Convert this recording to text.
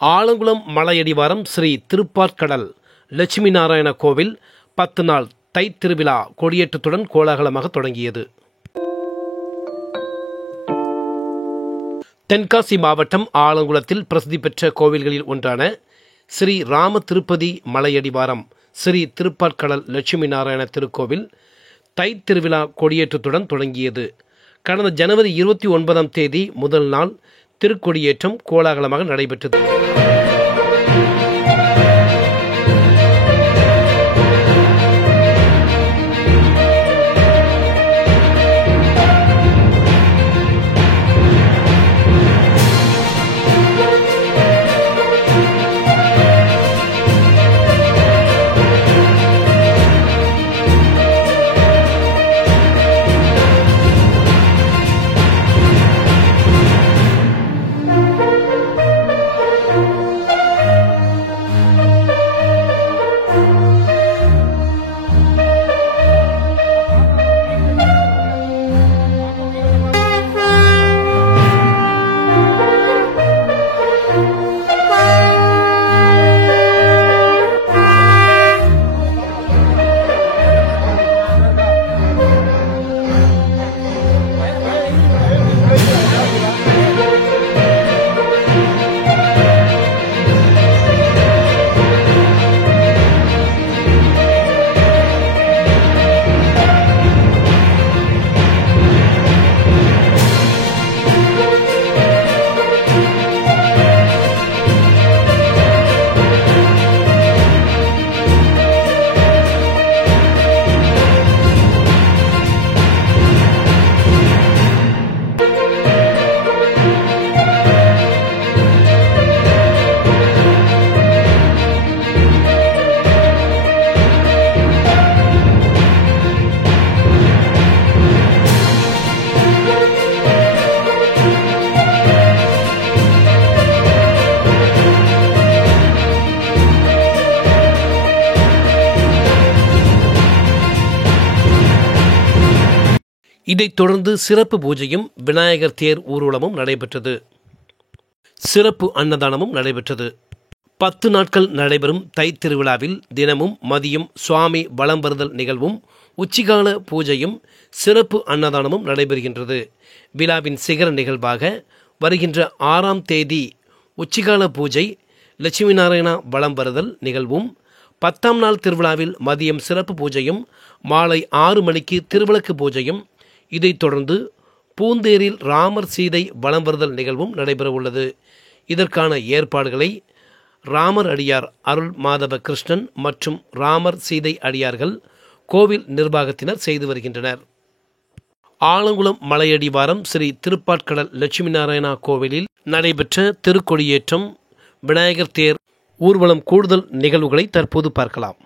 ஆலங்குளம் மலையடிவாரம் ஸ்ரீ திருப்பாற்கடல் லட்சுமி நாராயண கோவில் 10 நாள் தை திருவிழா கொடியேற்றத்துடன் கோலாகலமாக தொடங்கியது. தென்காசி மாவட்டம் ஆலங்குளத்தில் பிரசித்தி பெற்ற கோவில்களில் ஒன்றான ஸ்ரீ ராம திருப்பதி மலையடிவாரம் ஸ்ரீ திருப்பாற்கடல் லட்சுமி நாராயண திருக்கோவில் தை திருவிழா கொடியேற்றத்துடன் தொடங்கியது. கடந்த ஜனவரி 29ஆம் தேதி முதல் நாள் திருக்கொடியேற்றம் கோலாகலமாக நடைபெற்றது. இதைத் தொடர்ந்து சிறப்பு பூஜையும் விநாயகர் தேர் ஊர்வலமும் நடைபெற்றது. சிறப்பு அன்னதானமும் நடைபெற்றது. 10 நாட்கள் நடைபெறும் தை திருவிழாவில் தினமும் மதியம் சுவாமி வலம் வருதல் நிகழ்வும் உச்சிகால பூஜையும் சிறப்பு அன்னதானமும் நடைபெறுகின்றது. விழாவின் சிகர நிகழ்வாக வருகின்ற 6ஆம் தேதி உச்சிகால பூஜை லட்சுமி நாராயணா வலம் வருதல் நிகழ்வும் 10ஆம் நாள் திருவிழாவில் மதியம் சிறப்பு பூஜையும் மாலை 6 மணிக்கு திருவிளக்கு பூஜையும் இதைத் தொடர்ந்து பூந்தேரில் ராமர் சீதை வலம் வருதல் நிகழ்வும் நடைபெற உள்ளது. இதற்கான ஏற்பாடுகளை ராமர் அடியார் அருள் மாதவ கிருஷ்ணன் மற்றும் ராமர் சீதை அடியார்கள் கோவில் நிர்வாகத்தினர் செய்து வருகின்றனர். ஆலங்குளம் மலையடிவாரம் ஸ்ரீ திருப்பாற்கடல் லட்சுமி நாராயணா கோவிலில் நடைபெற்ற திருக்கொடியேற்றம், விநாயகர் தேர் ஊர்வலம் கூடுதல் நிகழ்வுகளை தற்போது பார்க்கலாம்.